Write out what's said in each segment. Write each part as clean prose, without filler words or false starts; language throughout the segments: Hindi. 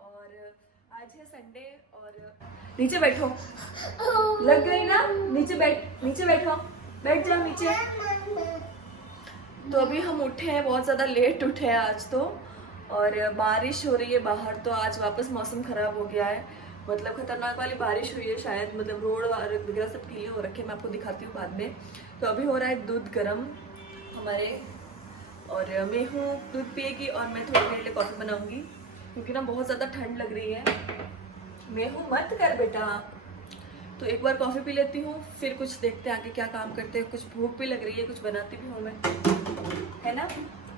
और आज है संडे और नीचे बैठो, लग गई ना, नीचे बैठो, बैठ जाओ नीचे। तो अभी हम उठे हैं, बहुत ज़्यादा लेट उठे हैं आज तो, और बारिश हो रही है बाहर। तो आज वापस मौसम ख़राब हो गया है, मतलब खतरनाक वाली बारिश हुई है शायद, मतलब रोड वगैरह सब गीले हो रखे हैं। मैं आपको दिखाती हूँ बाद में। तो अभी हो रहा है दूध गर्म हमारे, और मैं हूँ दूध पिएगी और मैं थोड़ी देर लिए कॉफ़ी बनाऊँगी क्योंकि ना बहुत ज़्यादा ठंड लग रही है। मैं हूँ मत कर बेटा। तो एक बार कॉफ़ी पी लेती हूँ, फिर कुछ देखते हैं आगे क्या काम करते हैं। कुछ भूख भी लग रही है, कुछ बनाती भी हूँ मैं, है ना।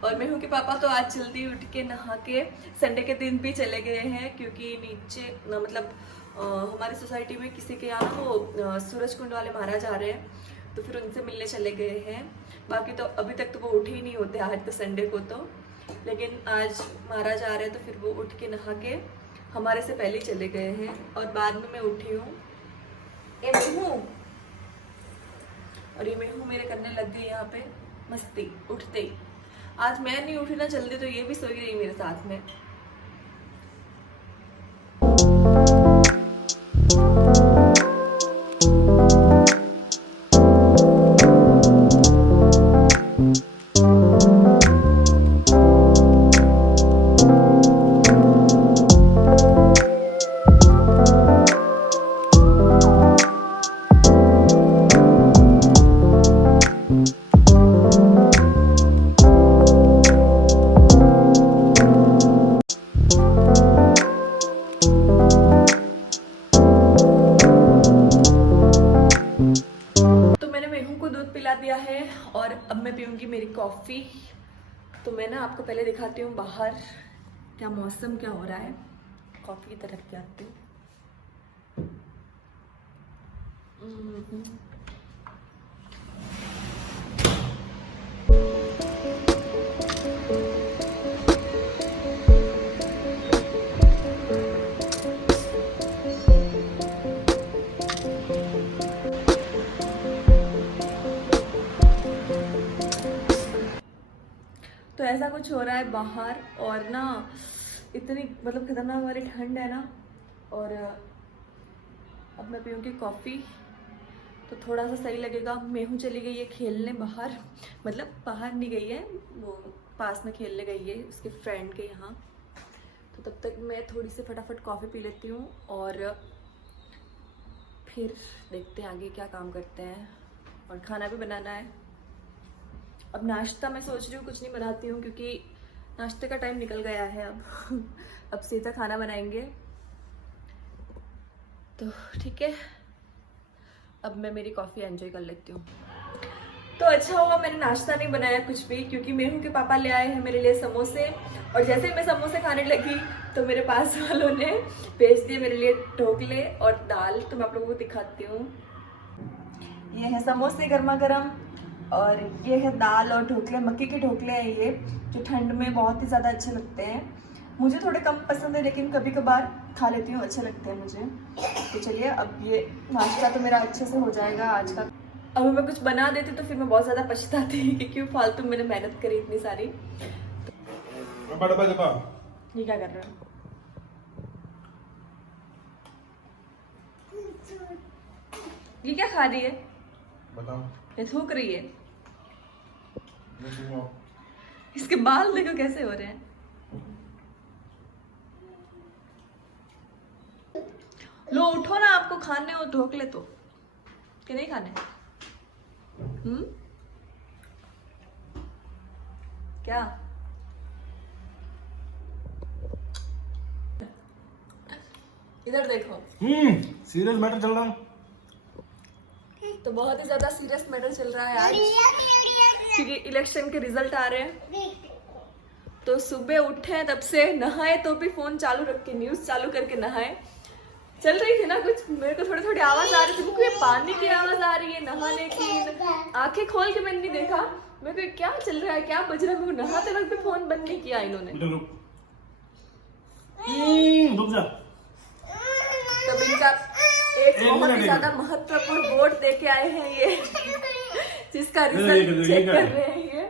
और मैं हूँ कि पापा तो आज जल्दी उठ के नहा के संडे के दिन भी चले गए हैं, क्योंकि नीचे मतलब हमारी सोसाइटी में किसी के यहाँ ना वो सूरज कुंड वाले महाराज आ रहे हैं, तो फिर उनसे मिलने चले गए हैं। बाकी तो अभी तक तो वो उठे ही नहीं होते आज तो संडे को तो, लेकिन आज महाराज आ रहे हैं तो फिर वो उठ के नहा के हमारे से पहले चले गए हैं, और बाद में मैं उठी हूँ। और ये मैं हूँ मेरे करने लग गई यहाँ पे मस्ती उठते ही। आज मैं नहीं उठी ना जल्दी, तो ये भी सोई रही मेरे साथ में। दिया है और अब मैं पीऊंगी मेरी कॉफ़ी। तो मैं ना आपको पहले दिखाती हूँ बाहर क्या मौसम क्या हो रहा है। कॉफ़ी की तरफ जाती हूँ। तो ऐसा कुछ हो रहा है बाहर, और ना इतनी मतलब खतरनाक वाली ठंड है ना। और अब मैं पीऊँगी कॉफ़ी तो थोड़ा सा सही लगेगा। मेहू चली गई है खेलने बाहर, मतलब बाहर नहीं गई है, वो पास में खेलने गई है उसके फ्रेंड के यहाँ। तो तब तक मैं थोड़ी सी फटाफट कॉफ़ी पी लेती हूँ और फिर देखते हैं आगे क्या काम करते हैं। और खाना भी बनाना है। अब नाश्ता मैं सोच रही हूँ कुछ नहीं बनाती हूँ, क्योंकि नाश्ते का टाइम निकल गया है अब। अब सीधा खाना बनाएंगे। तो ठीक है, अब मैं मेरी कॉफ़ी एंजॉय कर लेती हूँ। तो अच्छा हुआ मैंने नाश्ता नहीं बनाया कुछ भी, क्योंकि मेहू के पापा ले आए हैं मेरे लिए समोसे, और जैसे ही मैं समोसे खाने लगी तो मेरे पास वालों ने भेज दिए मेरे लिए ढोकले और दाल। तो मैं आप लोगों को दिखाती हूँ। ये है समोसे गर्मा गर्म, और ये है दाल और ढोकले। मक्के के ढोकले हैं ये, जो ठंड में बहुत ही ज़्यादा अच्छे लगते हैं। मुझे थोड़े कम पसंद है, लेकिन कभी कभार खा लेती हूँ, अच्छे लगते हैं मुझे। तो चलिए, अब ये नाश्ता तो मेरा अच्छे से हो जाएगा आज का। अब मैं कुछ बना देती तो फिर मैं बहुत ज़्यादा पछताती कि क्यों फालतू मैंने मेहनत करी इतनी सारी। ये क्या कर रहे हो? ये क्या खा रही है? बताओ। ये थूक रही है। इसके बाल देखो कैसे हो रहे हैं। लो उठो ना, आपको खाने हो ढोकले तो, कि नहीं खाने? क्या? इधर देखो। सीरियस मैटर चल रहा है। तो बहुत ही ज्यादा सीरियस मैटर चल रहा है आज, क्योंकि इलेक्शन के रिजल्ट आ रहे हैं। तो सुबह उठे तब से नहाए तो भी फोन चालू रख के न्यूज चालू करके नहाए। चल रही थी ना कुछ, मेरे को थोड़ी थोड़ी आवाज आ रही थी। मुझे पानी की आवाज आ रही है, नहाने की। आंखें खोल के मैंने नहीं देखा, मेरे को क्या चल रहा है क्या बज रहा है। नहाते वक्त भी फोन बंद नहीं किया इन्होंने। तब इनका एक बहुत ही ज्यादा महत्वपूर्ण वोट दे के आए हैं ये, जिसका रिजल्ट चेक कर रहे हैं ये,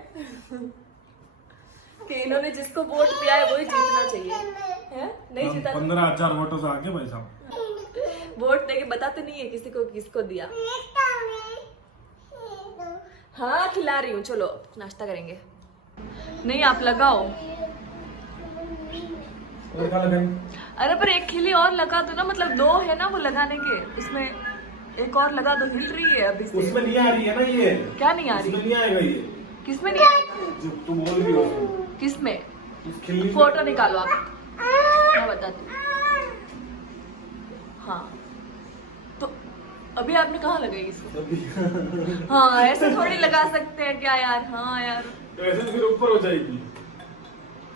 कि इन्होंने जिसको वोट दिया है वही जीतना चाहिए है। नहीं जीता 15,000 वोटों से आगे भाई साहब। वोट देके बताते नहीं है किसी को किसको दिया। हाँ खिला रही हूँ, चलो नाश्ता करेंगे। नहीं आप लगाओ। और क्या लगाएंगे? अरे पर एक खिली और लगा दो ना, मतलब 2 है ना वो लगाने के, उसमें एक और लगा दो। हिल रही है अभी से। उसमें नहीं आ रही है ना ये। क्या नहीं आ रही? उसमें नहीं आएगा ये। किसमें नहीं आएगा? जो तुम बोल रही हो। किसमें? इस खिल्ली में। फोटो निकालो आप, मैं बताती हूँ। हाँ तो अभी आपने कहाँ लगाई इसको? अभी। हाँ ऐसे थोड़ी लगा सकते हैं क्या यार। हाँ यार तो ऐसे तो फिर ऊपर हो जाएगी।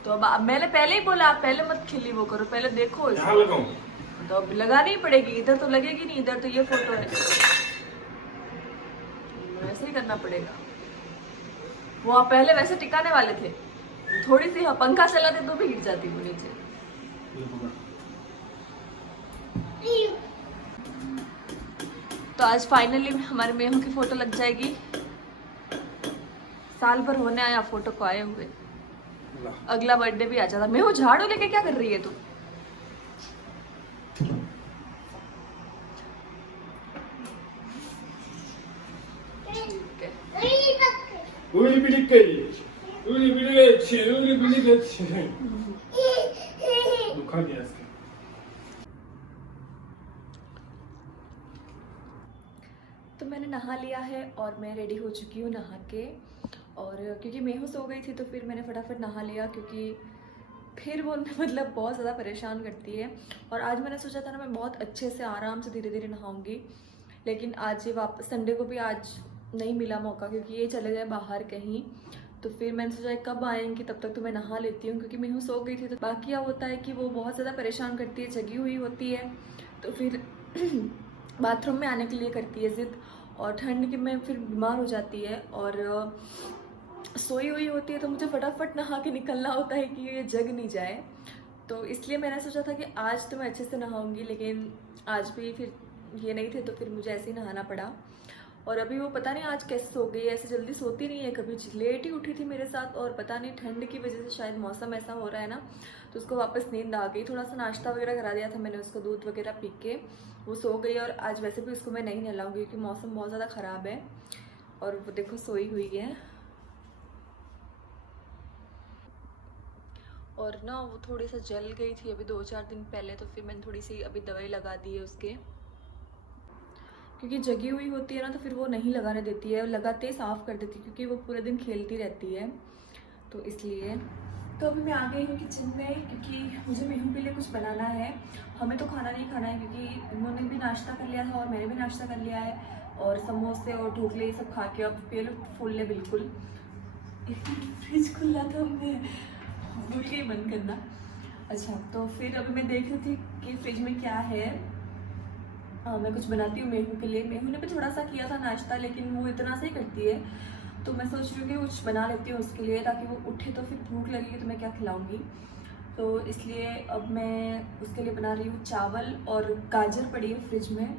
तो अब मैंने पहले ही बोला, आप पहले मत खिली वो करो, पहले देखो यहाँ इसको। लगाऊं? तो अब लगानी ही पड़ेगी, इधर तो लगेगी नहीं, इधर तो ये फोटो है, वैसे ही करना पड़ेगा। वो आप पहले वैसे टिकाने वाले थे, थोड़ी सी पंखा चलाते तो भी गिर जाती वो नीचे। तो आज फाइनली हमारे मेहू की फोटो लग जाएगी। साल भर होने आया फोटो को आए हुए, अगला बर्थडे भी आ जाता। मेहू झाड़ू लेके क्या कर रही है तू? उली बिली गई, उली बिली गई, उली बिली गई। दुखा गया इसका। तो मैंने नहा लिया है और मैं रेडी हो चुकी हूँ नहा के। और क्योंकि मेहू सो गई थी तो फिर मैंने फटाफट नहा लिया, क्योंकि फिर वो मतलब बहुत ज़्यादा परेशान करती है। और आज मैंने सोचा था ना मैं बहुत अच्छे से आराम से धीरे धीरे नहाऊंगी, लेकिन आज ये वापस संडे को भी आज नहीं मिला मौका, क्योंकि ये चले गए बाहर कहीं। तो फिर मैंने सोचा कब आएंगी, तब तक तो मैं नहा लेती हूँ, क्योंकि मेहू सो गई थी। तो बाकी क्या होता है कि वो बहुत ज़्यादा परेशान करती है, जगी हुई होती है, तो फिर बाथरूम में आने के लिए करती है ज़िद, और ठंड की में फिर बीमार हो जाती है और सोई हुई होती है। तो मुझे फटाफट नहा के निकलना होता है कि ये जग नहीं जाए। तो इसलिए मैंने सोचा था कि आज तो मैं अच्छे से नहाऊंगी, लेकिन आज भी फिर ये नहीं थे तो फिर मुझे ऐसे ही नहाना पड़ा। और अभी वो पता नहीं आज कैसे सो गई, ऐसे जल्दी सोती नहीं है, कभी लेट ही उठी थी मेरे साथ। और पता नहीं ठंड की वजह से शायद मौसम ऐसा हो रहा है ना, तो उसको वापस नींद आ गई। थोड़ा सा नाश्ता वगैरह करा दिया था मैंने उसको, दूध वगैरह पी के वो सो गई। और आज वैसे भी उसको मैं नहीं नहलाऊंगी क्योंकि मौसम बहुत ज़्यादा ख़राब है। और वो देखो सोई हुई है। और ना वो थोड़ी सा जल गई थी अभी 2-4 दिन पहले, तो फिर मैंने थोड़ी सी अभी दवाई लगा दी है उसके, क्योंकि जगी हुई होती है ना तो फिर वो नहीं लगाने देती है, लगाते ही साफ़ कर देती है, क्योंकि वो पूरे दिन खेलती रहती है, तो इसलिए। तो अभी मैं आ गई हूँ किचन में, क्योंकि मुझे मेहू के लिए कुछ बनाना है। हमें तो खाना नहीं खाना है, क्योंकि उन्होंने भी नाश्ता कर लिया था और मैंने भी नाश्ता कर लिया है, और समोसे और ढोकले ये सब खा के अब पेट फूल ले बिल्कुल। फ्रिज खुला था, मैं भूल गई बंद करना। अच्छा तो फिर अभी मैं देख रही थी कि फ्रिज में क्या है। मैं कुछ बनाती हूँ मेहू के लिए। मेहू ने भी थोड़ा सा किया था नाश्ता, लेकिन वो इतना सा ही करती है, तो मैं सोच रही हूँ कि कुछ बना लेती हूँ उसके लिए, ताकि वो उठे तो फिर भूख लगेगी तो मैं क्या खिलाऊंगी। तो इसलिए अब मैं उसके लिए बना रही हूँ चावल, और गाजर पड़ी है फ्रिज में,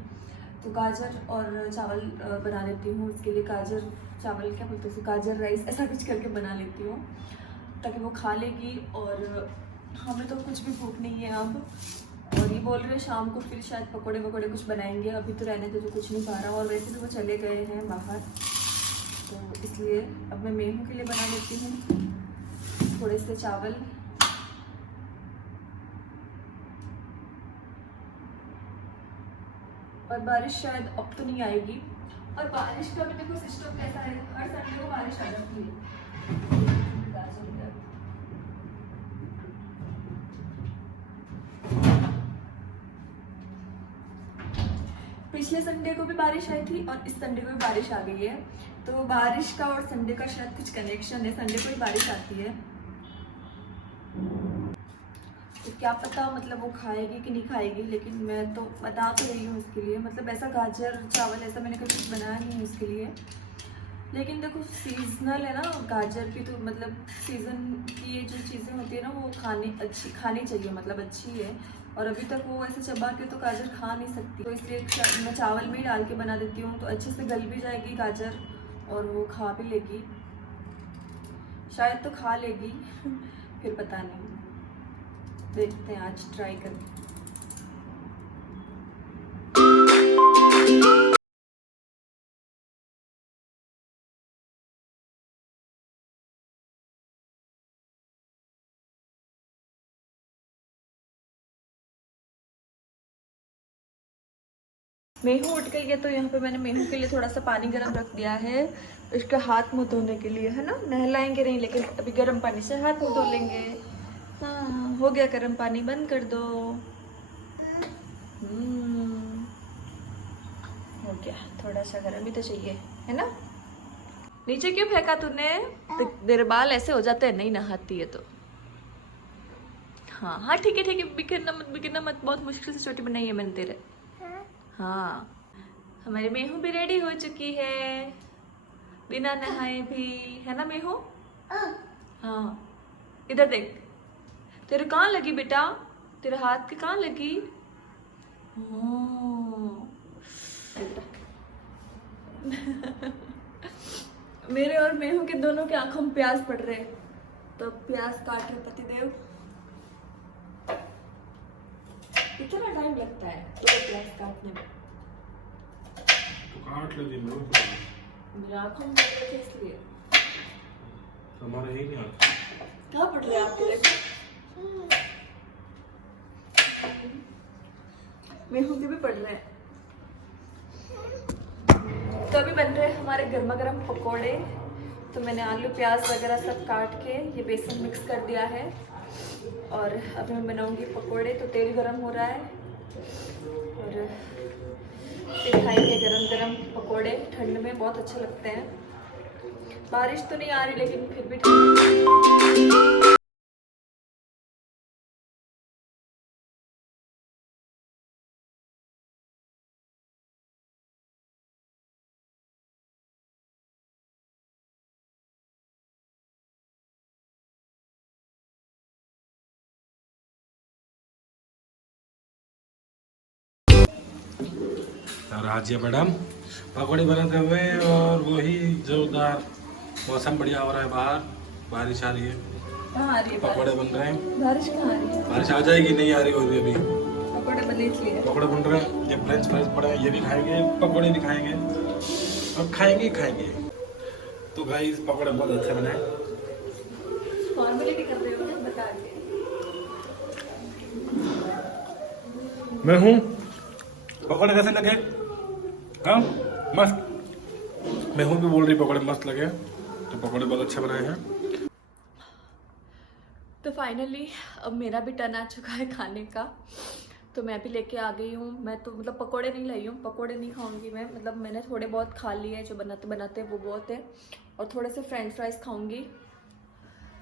तो गाजर और चावल बना लेती हूँ उसके लिए। गाजर चावल क्या बोलते हैं, गाजर राइस ऐसा कुछ करके बना लेती हूँ, ताकि वो खा लेगी। और हमें तो कुछ भी भूख नहीं है अब। और ये बोल रहे हैं शाम को फिर शायद पकोड़े वकोड़े कुछ बनाएंगे, अभी तो रहने तो कुछ नहीं खा रहा। और वैसे भी वो चले गए हैं बाहर, तो इसलिए अब मैं मेहू के लिए बना लेती हूँ थोड़े से चावल। और बारिश शायद अब तो नहीं आएगी, और बारिश का भी देखो सिस्टम कैसा है, हर संडे को बारिश आ जाती है। पिछले संडे को भी बारिश आई थी और इस संडे को भी बारिश आ गई है, तो बारिश का और संडे का शायद कुछ कनेक्शन है, संडे को ही बारिश आती है। तो क्या पता मतलब वो खाएगी कि नहीं खाएगी, लेकिन मैं तो बता तो रही हूँ उसके लिए। मतलब ऐसा गाजर चावल ऐसा मैंने कभी कुछ बनाया नहीं है उसके लिए, लेकिन देखो सीजनल है ना गाजर की, तो मतलब सीजन की ये जो चीज़ें होती है ना वो खानी चाहिए, मतलब अच्छी है। और अभी तक वो ऐसे चबा के तो गाजर खा नहीं सकती, तो इसलिए मैं चावल में ही डाल के बना देती हूँ, तो अच्छे से गल भी जाएगी गाजर और वो खा भी लेगी, शायद तो खा लेगी फिर पता नहीं। देखते हैं आज ट्राई करके। मेहू उठ गई है तो यहाँ पे मैंने मेहू के लिए थोड़ा सा पानी गर्म रख दिया है इसका हाथ मुंह धोने के लिए, है ना। नहलाएंगे नहीं लेकिन अभी गर्म पानी से हाथ मुंह धो लेंगे। हाँ हो गया गर्म पानी, बंद कर दो। हो गया, थोड़ा सा गर्म भी तो चाहिए, है ना। नीचे क्यों फेंका तूने? तेरे बाल ऐसे हो जाते हैं नहीं नहाती है तो। हाँ हाँ ठीक है, बिखरना मत, बहुत मुश्किल से छोटी बनाई है मैंने तेरे। हाँ हमारी मेहू भी रेडी हो चुकी है बिना नहाए भी, है ना मेहू। हाँ इधर देख, तेरे कहाँ लगी बेटा, तेरे हाथ के कहाँ लगी। मेरे और मेहू के दोनों के आंखों में प्यास पड़ रहे हैं तो प्यास काट रहे पतिदेव। कितना टाइम लगता है तो प्याज काटने में? तो काट ले दिन में मेरे आँखों में पड़ रहे थे इसलिए। हमारे ही नहीं आता। कहाँ पड़ रहे हैं आपके? मेहू के भी पड़ रहे हैं। तो अभी बन रहे हैं हमारे गर्मा गर्म पकोड़े। तो मैंने आलू प्याज वगैरह सब काट के ये बेसन मिक्स कर दिया है और अभी मैं बनाऊंगी पकोड़े। तो तेल गरम हो रहा है और फिर खाएंगे गरम गरम पकोड़े। ठंड में बहुत अच्छे लगते हैं। बारिश तो नहीं आ रही लेकिन फिर भी ठंड। राजिया मैडम पकौड़े बनाते हुए और वही जोरदार मौसम बढ़िया हो रहा है, बाहर बारिश आ रही है, कहाँ आ रही है पकौड़े बन रहे हैं। बारिश कहाँ आ रही है? बारिश आ जाएगी, नहीं आ रही होगी अभी। पकोड़े बने इसलिए पकौड़े बन रहे हैं, ये फ्रेंच फ्राइज पड़े हैं, ये भी खाएंगे, पकौड़े भी खाएंगे और खाएंगे। तो गाइस पकौड़े बहुत अच्छे बने हैं। फॉर्मेलिटी कर रहे हो ना, बता के। मैं हूँ। पकौड़े कैसे लगे? हाँ मस्त। मैं हूँ भी बोल रही पकौड़े मस्त लगे, तो पकौड़े बहुत अच्छे बनाए हैं। तो फाइनली अब मेरा भी टर्न आ चुका है खाने का। तो मैं भी लेके आ गई हूँ। मैं तो मतलब पकोड़े नहीं लाई हूँ, पकोड़े नहीं खाऊंगी मैं, मतलब मैंने थोड़े बहुत खा लिए हैं, जो बनाते बनाते वो बहुत है। और थोड़े से फ्रेंच फ्राइज खाऊंगी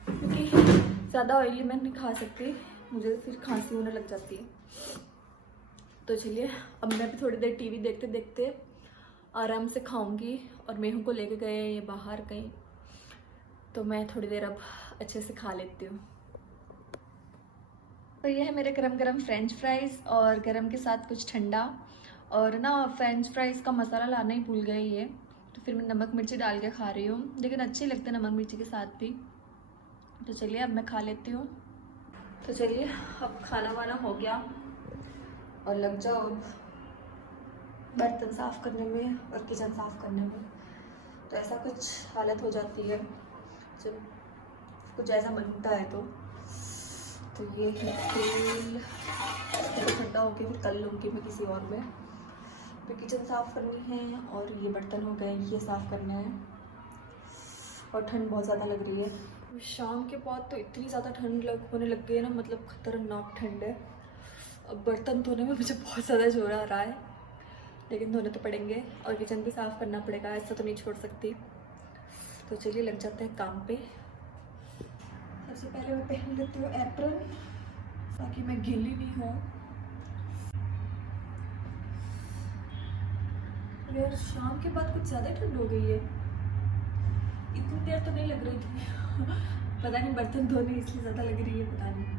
क्योंकि ज़्यादा ऑयली मैं नहीं खा सकती, मुझे फिर खांसी होने लग जाती है। तो चलिए अब मैं भी थोड़ी देर टीवी देखते देखते आराम से खाऊंगी। और मेहू को लेके गए ये बाहर कहीं, तो मैं थोड़ी देर अब अच्छे से खा लेती हूँ। तो ये है मेरे गरम गरम फ्रेंच फ्राइज़ और गरम के साथ कुछ ठंडा। और ना फ्रेंच फ्राइज़ का मसाला लाना ही भूल गई है, तो फिर मैं नमक मिर्ची डाल के खा रही हूँ, लेकिन अच्छे लगते हैं नमक मिर्ची के साथ भी। तो चलिए अब मैं खा लेती हूँ। तो चलिए अब खाना वाना हो गया और लग जाओ अब बर्तन साफ़ करने में और किचन साफ़ करने में। तो ऐसा कुछ हालत हो जाती है जब कुछ ऐसा बनता है। तो ये है तेल, तो ठंडा हो गया फिर तल लूँगी मैं किसी और में। फिर किचन साफ़ करनी है और ये बर्तन हो गए, ये साफ़ करना है। और ठंड बहुत ज़्यादा लग रही है शाम के बाद, तो इतनी ज़्यादा ठंड होने लग गई है ना, मतलब खतरनाक ठंड है। अब बर्तन धोने में मुझे बहुत ज़्यादा जोर आ रहा है, लेकिन धोने तो पड़ेंगे और किचन भी साफ़ करना पड़ेगा, ऐसा तो नहीं छोड़ सकती। तो चलिए लग जाते हैं काम पे। सबसे पहले मैं पहन लेती हूँ एप्रन ताकि मैं गीली नहीं हूँ। यार शाम के बाद कुछ ज़्यादा ठंड हो गई है, इतनी देर तो नहीं लग रही थी। पता नहीं बर्तन धोने इसलिए ज़्यादा लग रही है, पता नहीं।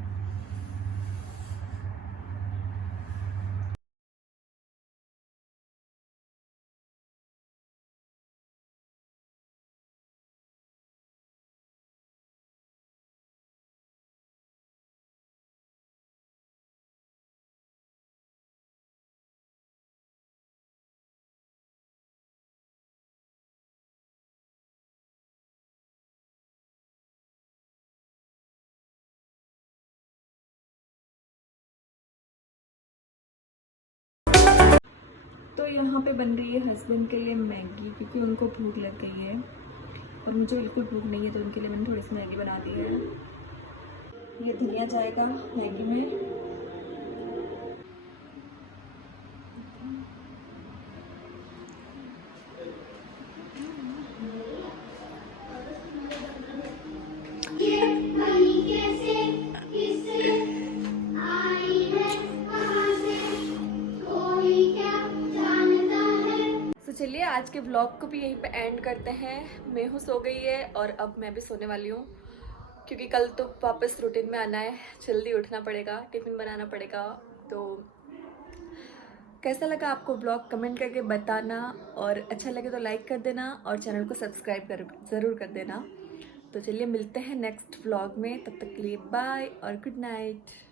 तो यहाँ पे बन रही है हस्बैंड के लिए मैगी, क्योंकि उनको भूख लग गई है और मुझे बिल्कुल भूख नहीं है, तो उनके लिए मैंने थोड़ी सी मैगी बना दी है। ये धनिया जाएगा मैगी में। चलिए आज के ब्लॉग को भी यहीं पे एंड करते हैं। मेहू सो गई है और अब मैं भी सोने वाली हूँ, क्योंकि कल तो वापस रूटीन में आना है, जल्दी उठना पड़ेगा, टिफिन बनाना पड़ेगा। तो कैसा लगा आपको ब्लॉग कमेंट करके बताना, और अच्छा लगे तो लाइक कर देना और चैनल को सब्सक्राइब ज़रूर कर देना। तो चलिए मिलते हैं नेक्स्ट ब्लॉग में, तब तक के लिए बाय और गुड नाइट।